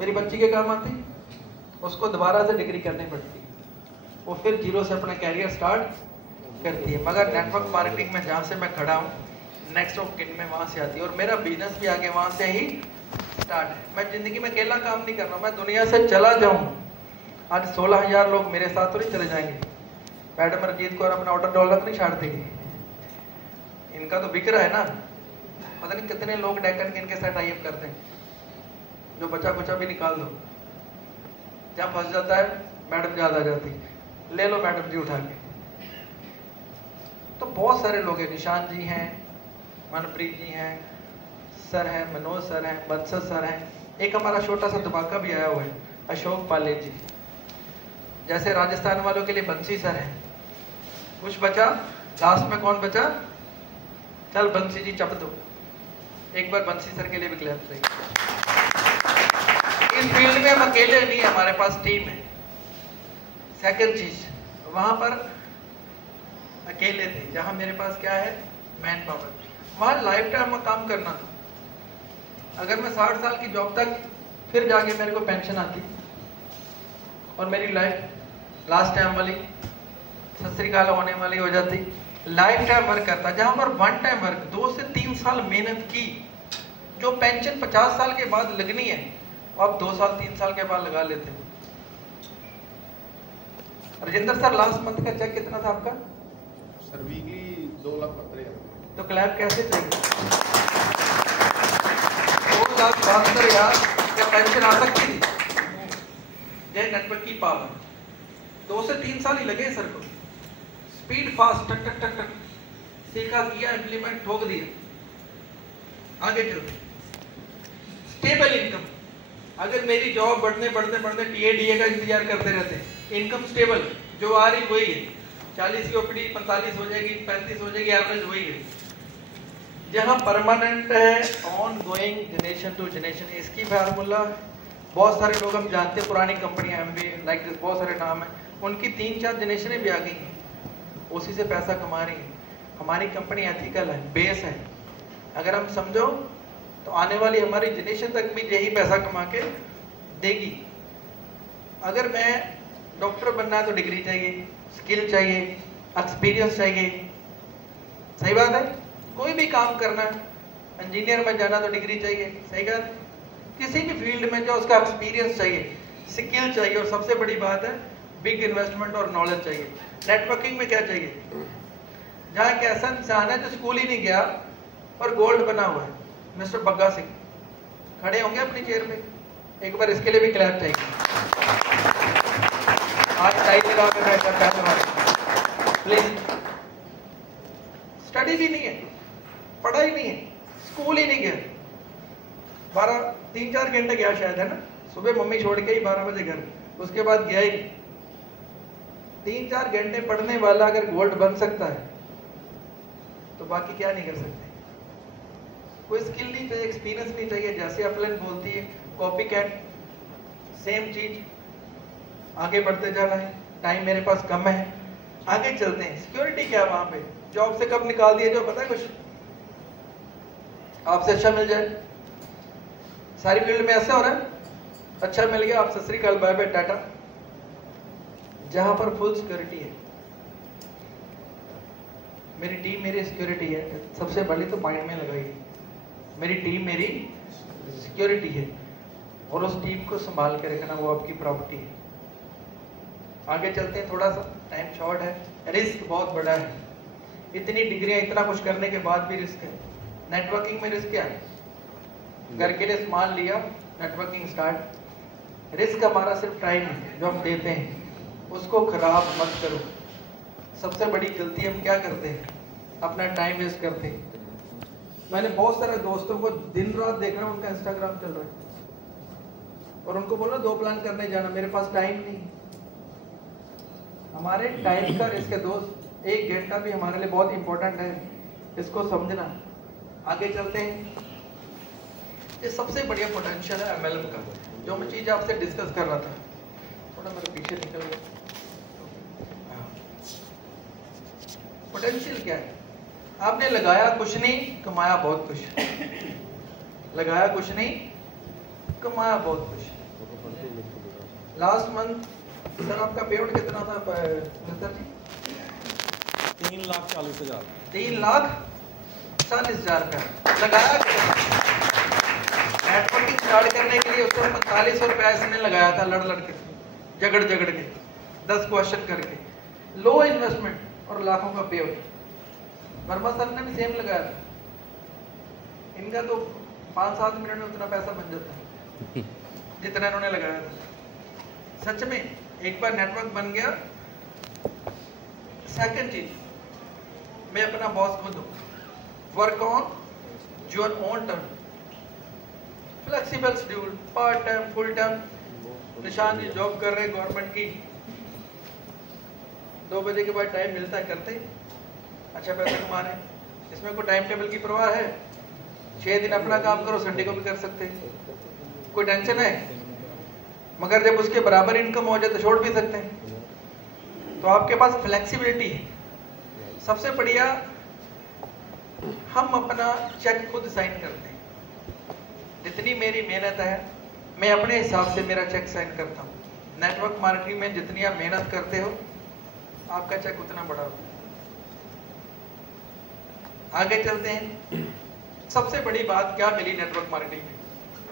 मेरी बच्ची के काम आती, उसको दोबारा से डिग्री करनी पड़ती है, वो फिर जीरो से अपना कैरियर स्टार्ट करती है। मगर नेटवर्क मार्केटिंग में जहाँ से मैं खड़ा हूँ, नेक्स्ट ऑफ किन में वहाँ से आती है, और मेरा बिजनेस भी आगे वहाँ से ही स्टार्ट है। मैं जिंदगी में अकेला काम नहीं कर रहा हूँ, मैं दुनिया से चला जाऊँ, आज 16,000 लोग मेरे साथ तो नहीं चले जाएंगे। मैडम अरजीत कौर अपना ऑर्डर डॉलर नहीं छाड़ देगी, इनका तो बिक रहा है ना। पता नहीं कितने लोग डेक्कन के इनके साथ टाई अप करते हैं, जो बचा कुचा भी निकाल दो, जहाँ फंस जाता है मैडम याद आ जाती, ले लो मैडम जी उठा के। तो बहुत सारे लोग हैं, निशान जी हैं, मनप्रीत जी हैं, सर हैं, मनोज सर हैं, बंसल सर हैं, एक हमारा छोटा सा धमाका भी आया हुआ है अशोक पाले जी, जैसे राजस्थान वालों के लिए बंसी सर हैं। कुछ बचा लास्ट में, कौन बचा? चल बंसी जी चप दो, एक बार बंसी सर के लिए भी क्लैप चाहिए। इस फील्ड में हम अकेले नहीं, हमारे पास टीम है। सेकंड चीज, वहां पर अकेले थे, जहां मेरे पास क्या है? Man power. वहां लाइफ टाइम काम करना था। अगर मैं 60 साल की जॉब तक फिर जाके मेरे को पेंशन आती और मेरी लाइफ लास्ट टाइम वाली सत श्री अकाल होने वाली हो जाती। लाइफ टाइम वर्क करता, जहां पर वन टाइम वर्क 2 से 3 साल मेहनत की, जो पेंशन 50 साल के बाद लगनी है वो आप 2 साल 3 साल के बाद लगा लेते हो। राजेंद्र सर लास्ट मंथ का चेक कितना था आपका? Sir weekly 2,72,000। तो क्लैप कैसे चाहिए? 2,72,000 क्या पेंशन आ सकती थी? यह नेटवर्क की पावर। 2 से 3 साल ही लगे सर को, स्पीड फास्ट, टक टक टक टक, सीखा, किया, इम्प्लीमेंट, ठोक दिया, आगे चलते। स्टेबल इनकम, अगर मेरी जॉब बढ़ने बढ़ने बढ़ने टीए का इंतजार करते रहते, इनकम स्टेबल, जो आ रही वही है, 40 की ओपीडी 45 हो जाएगी, 35 हो जाएगी, एवरेज वही है। जहां परमानेंट है, on going, generation to generation, इसकी फार्मूला बहुत सारे लोग हम जानते हैं, पुरानी कंपनियां एमबी लाइक दिस, बहुत सारे नाम है, उनकी 3-4 जनरेशनें भी आ गई हैं, उसी से पैसा कमा रही है। हमारी कंपनी एथिकल है, बेस है, अगर हम समझो तो आने वाली हमारी जनरेशन तक भी यही पैसा कमा के देगी। अगर मैं डॉक्टर बनना है तो डिग्री चाहिए, स्किल चाहिए, एक्सपीरियंस चाहिए, सही बात है। कोई भी काम करना है, इंजीनियर में जाना तो डिग्री चाहिए, सही बात। किसी भी फील्ड में जो उसका एक्सपीरियंस चाहिए, स्किल चाहिए, और सबसे बड़ी बात है बिग इन्वेस्टमेंट और नॉलेज चाहिए। नेटवर्किंग में क्या चाहिए? जहाँ एक ऐसा इंसान है जो स्कूल ही नहीं गया और गोल्ड बना हुआ है, मिस्टर बग्गा सिंह, खड़े होंगे अपनी चेयर पे, एक बार इसके लिए भी क्लैप चाहिए। आज टाइम लगा के बैठा पैसे प्लीज। स्टडी भी नहीं है, पढ़ाई नहीं है, स्कूल ही नहीं गया, 3-4 घंटे गया शायद, है ना, सुबह मम्मी छोड़ के ही 12 बजे घर, उसके बाद गया ही। 3-4 घंटे पढ़ने वाला अगर गोल्ड बन सकता है तो बाकी क्या नहीं कर सकते। कोई स्किल नहीं चाहिए, एक्सपीरियंस नहीं चाहिए, जैसे अपलन बोलती है कॉपी कैट, सेम चीज, आगे बढ़ते जाना है। टाइम मेरे पास कम है, आगे चलते हैं। सिक्योरिटी क्या है वहां पे? जॉब से कब निकाल दिए जो पता है? कुछ आपसे अच्छा मिल जाए, सारी फील्ड में ऐसा हो रहा है, अच्छा मिल गया, आप सत श्री अकाल, बाय बाय, टाटा। जहां पर फुल सिक्योरिटी है, मेरी टीम मेरी सिक्योरिटी है, सबसे बड़ी तो माइंड में लगाइए, मेरी टीम मेरी सिक्योरिटी है, और उस टीम को संभाल के रखना वो आपकी प्रॉपर्टी है। आगे चलते हैं, थोड़ा सा टाइम शॉर्ट है, रिस्क बहुत बड़ा है, इतनी डिग्रियां, इतना कुछ करने के बाद भी रिस्क है। नेटवर्किंग में रिस्क क्या है? घर के लिए सामान लिया, नेटवर्किंग स्टार्ट, रिस्क हमारा सिर्फ टाइम है जो हम देते हैं, उसको खराब मत करो। सबसे बड़ी गलती हम क्या करते हैं? अपना टाइम वेस्ट करते हैं। मैंने बहुत सारे दोस्तों को दिन रात देख रहा हूं, उनका इंस्टाग्राम चल रहा है, और उनको बोलो 2 प्लान करने जाना, मेरे पास टाइम नहीं। हमारे टाइम का रिस्क है दोस्त, 1 घंटा भी हमारे लिए बहुत इंपॉर्टेंट है, इसको समझना। आगे चलते हैं, ये सबसे बढ़िया पोटेंशियल है एमएलएम का, जो मैं चीज आपसे डिस्कस कर रहा था। थोड़ा मेरे पीछे निकल गया। पोटेंशियल क्या है? आपने लगाया कुछ नहीं, कमाया बहुत कुछ। लगाया कुछ नहीं, कमाया बहुत कुछ। लास्ट मंथ सर आपका पेमेंट कितना था सर जी? 3,40,000। 3,40,000 रुपया लगाया। नेटवर्किंग स्टार्ट करने के लिए उसने 4500 रुपया इसने लगाया था, लड़ के झगड़ के 10 क्वेश्चन करके, लो इन्वेस्टमेंट और लाखों का पे आउट। वर्मा सर ने भी सेम लगाया था, इनका तो 5-7 मिनट में उतना पैसा बन जाता है जितना इन्होंने लगाया था। सच में एक बार नेटवर्क बन गया। सेकंड चीज, मैं अपना बॉस खुद हूं, work on your own term, flexible schedule, part time, full time. निशान जी जॉब कर रहे गवर्नमेंट की, 2 बजे के बाद टाइम मिलता है करते, अच्छा पैसा कमा रहे, इसमें कोई टाइम टेबल की परवाह है? 6 दिन अपना काम करो, संडे को भी कर सकते हैं, कोई टेंशन है? मगर जब उसके बराबर इनकम हो जाए तो छोड़ भी सकते हैं। तो आपके पास फ्लेक्सिबिलिटी है। सबसे बढ़िया, हम अपना चेक खुद साइन करते हैं। जितनी मेरी मेहनत है मैं अपने हिसाब से मेरा चेक साइन करता हूँ। नेटवर्क मार्केटिंग में जितनी आप मेहनत करते हो आपका चेक उतना बड़ा होता है। आगे चलते हैं। सबसे बड़ी बात क्या मिली नेटवर्क मार्केटिंग में?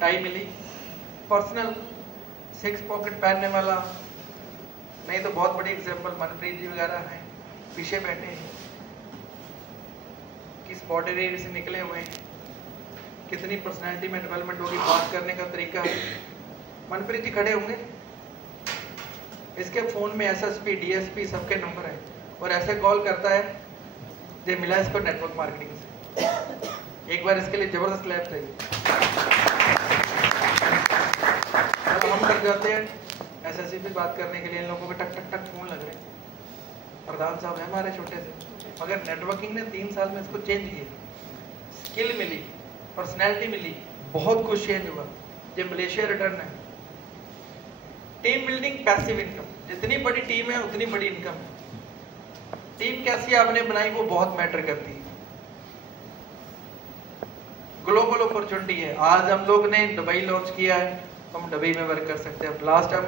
टाइम मिली, पर्सनल 6 पॉकेट पहनने वाला, नहीं तो बहुत बड़ी एग्जांपल मनप्रीत जी वगैरह हैं, पीछे बैठे हैं, किस बॉडी एरिया से निकले हुए हैं, कितनी पर्सनैलिटी में डेवलपमेंट होगी, बात करने का तरीका है। मनप्रीत जी खड़े होंगे, इसके फोन में एसएसपी डीएसपी सबके नंबर है और ऐसे कॉल करता है जो मिला इसको नेटवर्क मार्केटिंग से। एक बार इसके लिए जबरदस्त क्लैप चाहिए। हम कर जाते हैं एसएससी पे बात करने के लिए, इन लोगों के टक टक टक फोन लग रहे हैं, प्रधान साहब है हमारे छोटे से, मगर नेटवर्किंग ने 3 साल में इसको चेंज किया, स्किल मिली, पर्सनैलिटी मिली, बहुत कुछ चेंज हुआ। ये मलेशिया रिटर्न है। टीम बिल्डिंग, पैसिव इनकम, जितनी बड़ी टीम है उतनी बड़ी इनकम है। टीम कैसी आपने बनाई वो बहुत मैटर करती है। ग्लोबल अपॉर्चुनिटी है। आज हम लोग ने दुबई लॉन्च किया है, तो हम दुबई में वर्क कर सकते हैं। लास्ट टाइम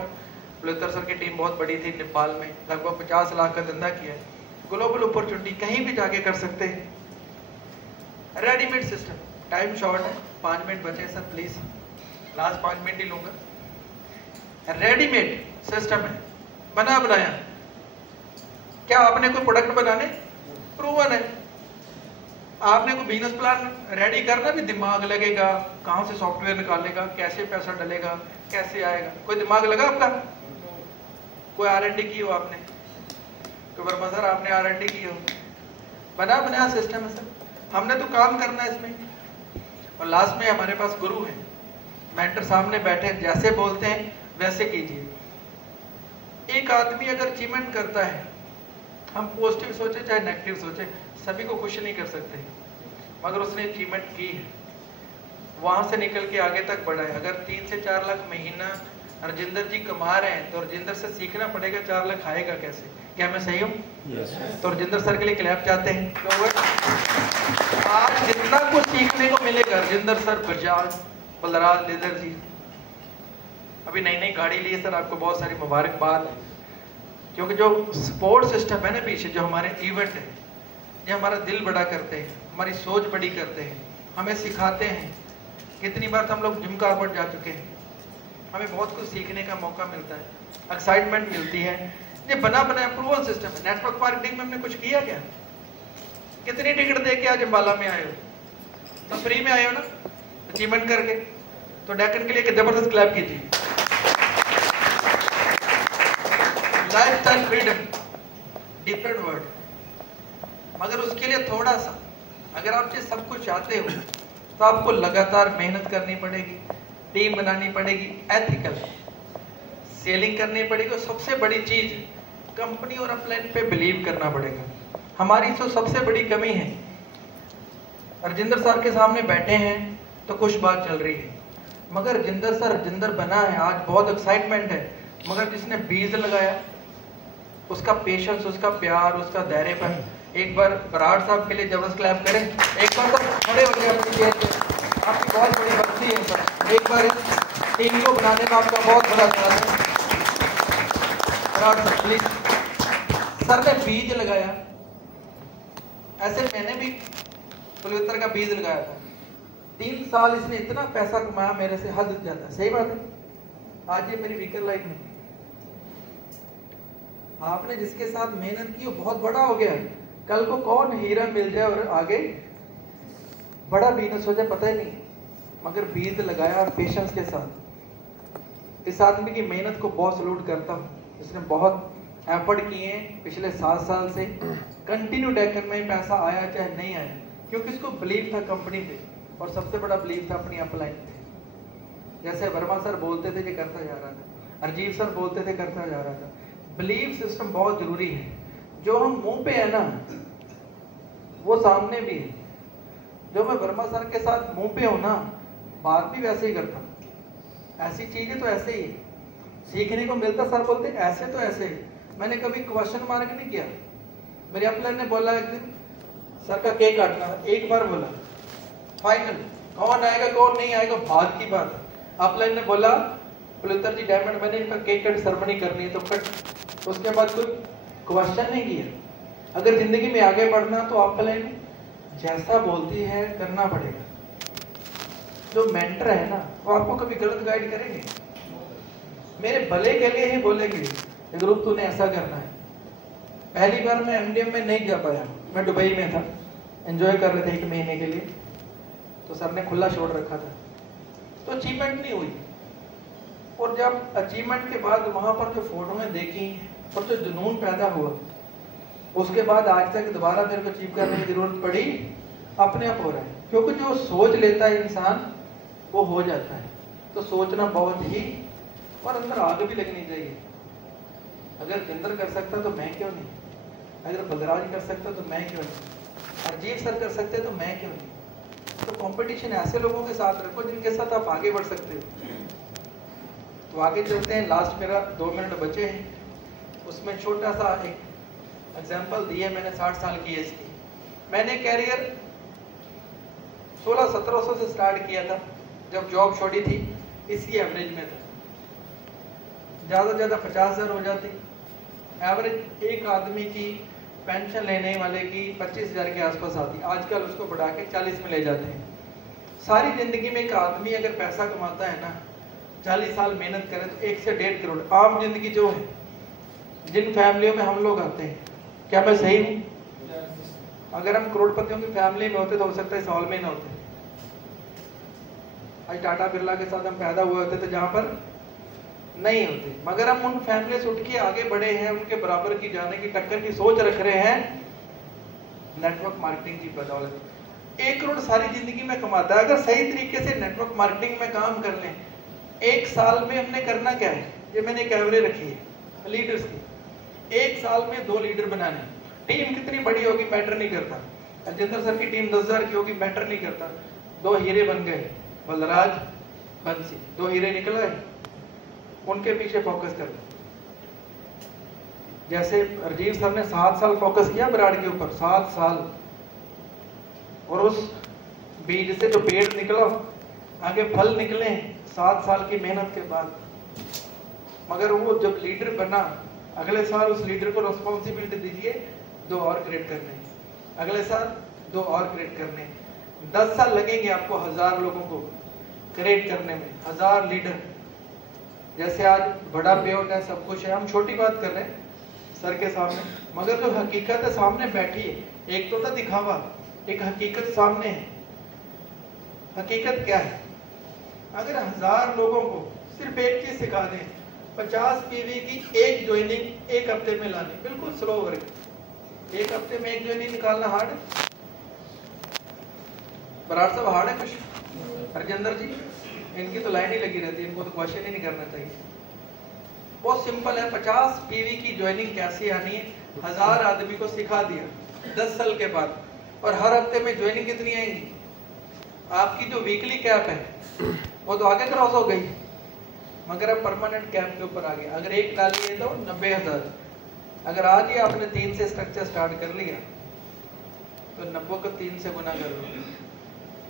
पुलितर सर की टीम बहुत बड़ी थी, नेपाल में लगभग 50 लाख का धंधा किया है। ग्लोबल अपॉर्चुनिटी कहीं भी जाके कर सकते हैं। रेडीमेड सिस्टम, टाइम शॉर्ट है, 5 मिनट बचे सर प्लीज, लास्ट 5 मिनट ही लूंगा। रेडीमेड सिस्टम है, बना बनाया। क्या आपने कोई प्रोडक्ट बनाने, प्रूवन है। आपने कोई बिजनेस प्लान रेडी करना, भी दिमाग लगेगा, कहां से सॉफ्टवेयर निकालेगा, कैसे पैसा डलेगा, कैसे आएगा, कोई दिमाग लगा आपका? कोई R&D की हो आपने, कोई वर्मा सर आपने R&D की हो? बना बनाया सिस्टम है सर, हमने तो काम करना है इसमें। और लास्ट में हमारे पास गुरु हैं, मेंटर सामने बैठे, जैसे बोलते हैं वैसे कीजिए। एक आदमी अगर अचीवमेंट करता है, हम पॉजिटिव सोचे चाहे नेगेटिव सोचे, सभी को खुश नहीं कर सकते, मगर उसने अचीवमेंट की है, वहां से निकल के आगे तक बढ़ा है। अगर 3 से 4 लाख महीना रजिंदर जी कमा रहे हैं तो रजिंदर से सीखना पड़ेगा 4 लाख खाएगा कैसे। क्या मैं सही हूँ? तो रजिंदर सर के लिए क्लैप चाहते हैं। आज जितना कुछ सीखने को मिलेगा, रजिंदर सर, बजाज, बलराज लेदर जी, अभी नई नई गाड़ी ली है सर, आपको बहुत सारी मुबारकबाद है। क्योंकि जो सपोर्ट सिस्टम है ना पीछे, जो हमारे इवेंट है, ये हमारा दिल बड़ा करते हैं, हमारी सोच बड़ी करते हैं, हमें सिखाते हैं। कितनी बार तो हम लोग जिम कारपेट जा चुके हैं, हमें बहुत कुछ सीखने का मौका मिलता है, एक्साइटमेंट मिलती है। ये बना बनाया प्रूवन सिस्टम है। नेटवर्क मार्केटिंग में हमने कुछ किया क्या? कितनी टिकट दे के आज अम्बाला में आए हो? तो फ्री में आए हो ना, अचीवमेंट करके। तो डेकन के लिए एक जबरदस्त क्लैप कीजिए। लाइफस्टाइल फ्रीडम, डिफरेंट वर्ड, मगर उसके लिए थोड़ा सा, अगर आप ये सब कुछ चाहते हो तो आपको लगातार मेहनत करनी पड़ेगी, टीम बनानी पड़ेगी, एथिकल सेलिंग करनी पड़ेगी, और सबसे बड़ी चीज कंपनी और अपलाइन पे बिलीव करना पड़ेगा। हमारी तो सबसे बड़ी कमी है, रजिंदर सर के सामने बैठे हैं तो कुछ बात चल रही है, मगर रजिंदर सर रजिंदर बना है, आज बहुत एक्साइटमेंट है, मगर जिसने बीज लगाया, उसका पेशेंस, उसका प्यार, उसका धैर्यपन। एक बार बराड़ साहब के लिए जबरदस्त क्लैप करें। एक बार तो खड़े हो गए अपनी चेयर पे, आपकी बहुत बड़ी बख्शी है सर। एक बार टीम को बनाने में आपका बहुत बड़ा हाथ है। Sir please. सर ने बीज लगाया, ऐसे मैंने भी पलवत्तर का बीज लगाया था। 3 साल इसने इतना पैसा कमाया मेरे से, हद ज्यादा। सही बात है। आज ये मेरी वीकर लाइफ में, आपने जिसके साथ मेहनत की वो बहुत बड़ा हो गया। कल को कौन हीरा मिल जाए और आगे बड़ा बिजनेस हो जाए पता ही नहीं, मगर बीज लगाया और पेशेंस के साथ। इस आदमी की मेहनत को बहुत सलूट करता हूँ। इसने बहुत एफर्ट किए हैं पिछले 7 साल से। कंटिन्यू डेकर में पैसा आया चाहे नहीं आया, क्योंकि इसको बिलीव था कंपनी पे, और सबसे बड़ा बिलीव था अपनी अपलाइन पे। जैसे वर्मा सर बोलते थे ये करता जा रहा था, अरजीव सर बोलते थे करता जा रहा था। बिलीव सिस्टम बहुत जरूरी है। जो हम मुंह पे है ना वो सामने भी है। जो मैं वर्मा सर के साथ मुंह पे हूं ना, बात भी वैसे ही करता हूं। ऐसी चीजें तो ऐसे ही सीखने को मिलता। सर बोलते ऐसे तो ऐसे ही। मैंने कभी क्वेश्चन मार्क नहीं किया। मेरे अपलाइन ने बोला एक दिन सर का केक काटना, एक बार बोला फाइनल, कौन आएगा कौन नहीं आएगा बाद की बात है। अपलाइन ने बोला पलवत्तर जी डायमंड बने, इनका केक कट सेरेमनी करनी है तो कट। उसके बाद कोई क्वेश्चन नहीं किया। अगर जिंदगी में आगे बढ़ना तो अपलाइन जैसा बोलती है करना पड़ेगा। जो मेंटर है ना वो आपको कभी गलत गाइड करेंगे, मेरे भले के लिए ही बोलेंगे ग्रुप तूने ऐसा करना है। पहली बार मैं एमडीएम में नहीं जा पाया, मैं दुबई में था, एंजॉय कर रहे थे 1 महीने के लिए, तो सर ने खुला छोड़ रखा था, तो अचीवमेंट नहीं हुई। और जब अचीवमेंट के बाद वहां पर जो फोटोएं देखी और जो जुनून पैदा हुआ, उसके बाद आज तक दोबारा मेरे को अचीव करने की जरूरत पड़ी, अपने आप हो रहा है। क्योंकि जो सोच लेता है इंसान वो हो जाता है। तो सोचना बहुत ही, और अंदर आग भी लगनी चाहिए। अगर जिंदर कर सकता तो मैं क्यों नहीं, अगर बलराज कर सकता तो मैं क्यों नहीं, अरजीत सर कर सकते तो मैं क्यों नहीं। तो कंपटीशन ऐसे लोगों के साथ रखो जिनके साथ आप आगे बढ़ सकते हो। तो आगे चलते हैं। लास्ट मेरा 2 मिनट बचे हैं, उसमें छोटा सा एक एग्जाम्पल दिया मैंने 60 साल की एज की। मैंने कैरियर 1600-1700 से स्टार्ट किया था, जब जॉब छोड़ी थी इसी एवरेज में था। ज़्यादा से ज़्यादा 50,000 हो जाती एवरेज। एक आदमी की पेंशन लेने वाले की 25,000 के आसपास आती, आजकल उसको बढ़ा के 40 में ले जाते हैं। सारी जिंदगी में एक आदमी अगर पैसा कमाता है ना, 40 साल मेहनत करे तो 1 से 1.5 करोड़ आम जिंदगी जो है, जिन फैमिलियों में हम लोग आते हैं, क्या मैं सही हूँ? अगर हम करोड़पतियों की फैमिली में होते तो हो सकता है इस हॉल में ना होते। आज टाटा बिरला के साथ हम पैदा हुए होते तो जहाँ पर नहीं होते, मगर हम उन फैमिली से उठ के आगे बढ़े हैं, उनके बराबर की जाने की टक्कर की सोच रख रहे हैं नेटवर्क मार्केटिंग की बदौलत। 1 करोड़ सारी जिंदगी में कमाता है। अगर सही तरीके से नेटवर्क मार्केटिंग में काम कर लें, 1 साल में हमने करना क्या है, ये मैंने एक एवरेज रखी है लीडर्स की। 1 साल में 2 लीडर बनाने। टीम कितनी बड़ी होगी मैटर नहीं करता। राजेंद्र सर की टीम 10,000 की होगी मैटर नहीं करता। 2 हीरे बन गए, बलराज बंसी, 2 हीरे निकल आए, उनके पीछे फोकस कर। जैसे अरजीत सर ने 7 साल फोकस किया बराड़ के ऊपर, 7 साल, और उस बीज से जो पेड़ निकला, आगे फल निकले 7 साल की मेहनत के बाद। मगर वो जब लीडर बना, अगले साल उस लीडर को रिस्पॉन्सिबिलिटी दीजिए 2 और क्रिएट करने, अगले साल 2 और क्रिएट करने। 10 साल लगेंगे आपको 1000 लोगों को क्रिएट करने में, 1000 लीडर। जैसे आज बड़ा पेआउट है, सब कुछ है, हम छोटी बात कर रहे हैं सर के सामने, मगर जो हकीकत है सामने बैठी है। एक तो था दिखावा, एक हकीकत सामने है। हकीकत क्या है? अगर 1000 लोगों को सिर्फ एक चीज सिखा दें, 50 पीवी की एक ज्वाइनिंग 1 हफ्ते में लानी, बिल्कुल स्लो वर्क। 1 हफ्ते में 1 ज्वाइनिंग निकालना हार्ड है? बराड़ साहब हार्ड है कुछ? हरजिंदर जी, इनकी तो लाइन ही लगी रहती है, इनको तो क्वेश्चन ही नहीं करना चाहिए। बहुत सिंपल है। 50 पीवी की ज्वाइनिंग कैसे आनी है, 1000 आदमी को सिखा दिया 10 साल के बाद, और हर हफ्ते में ज्वाइनिंग कितनी आएंगी? आपकी जो वीकली कैप है वो तो आगे क्रॉस हो गई, मगर अब परमानेंट कैप के ऊपर आ गया। अगर 1 डाली है तो 90,000। अगर आज ही आपने 3 से स्ट्रक्चर स्टार्ट कर लिया तो 90 को 3 से गुना कर लो,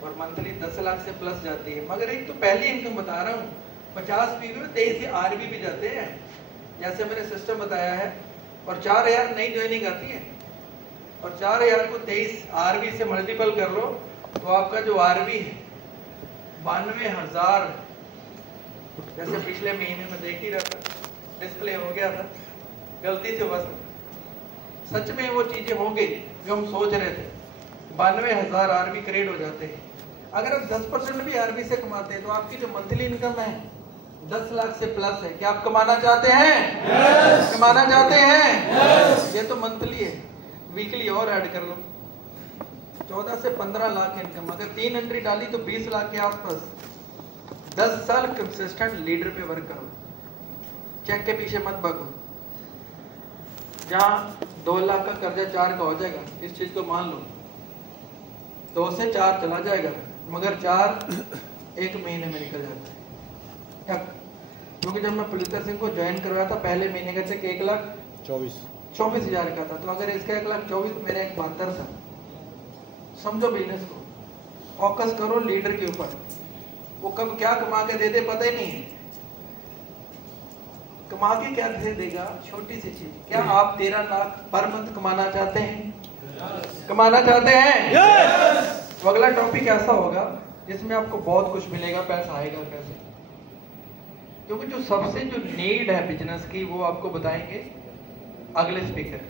और मंथली 10 लाख से प्लस जाती है। मगर एक तो पहली इनकम बता रहा हूँ, 50 स्पीकर में 23 आरबी भी जाते हैं, जैसे मैंने सिस्टम बताया है। और 4000 नई ज्वाइनिंग आती है, और 4000 को 23 आरबी से मल्टीपल कर लो तो आपका जो आरबी है 92,000, जैसे पिछले महीने में देख ही रहा था, डिस्प्ले हो गया था गलती से। बस सच में वो चीजें होंगी जो हम सोच रहे थे। 92,000 आरबी क्रिएट हो जाते हैं। अगर आप 10% भी आरबी से कमाते हैं तो आपकी जो मंथली इनकम है 10 लाख से प्लस है। क्या आप कमाना चाहते हैं? yes! कमाना चाहते हैं? yes! ये तो मंथली है, वीकली और ऐड कर लो, 14 से 15 लाख इनकम। अगर 3 एंट्री डाली तो 20 लाख के आसपास। 10 साल कंसिस्टेंट लीडर पे वर्क करो, चेक के पीछे मत भागो। जहाँ 2 लाख का कर्जा 4 का हो जाएगा, इस चीज को मान लो, 2 से 4 चला जाएगा, मगर 4 एक महीने में निकल जाता है। क्योंकि जब मैं पुलितर सिंह को ज्वाइन करवाया था, पहले महीने का चेक 1,24,000 का था। तो अगर इसका 1,24,000 मेरा 1,72 था। समझो बिजनेस को, फोकस करो लीडर के ऊपर। वो कब क्या कमा के दे दे पता ही नहीं है। कमा के क्या दे देगा? छोटी सी चीज। क्या आप 13 लाख पर मंथ कमाना चाहते हैं? कमाना चाहते हैं? तो अगला टॉपिक ऐसा होगा जिसमें आपको बहुत कुछ मिलेगा। पैसा आएगा कैसे? क्योंकि जो सबसे जो नीड है बिजनेस की, वो आपको बताएंगे अगले स्पीकर।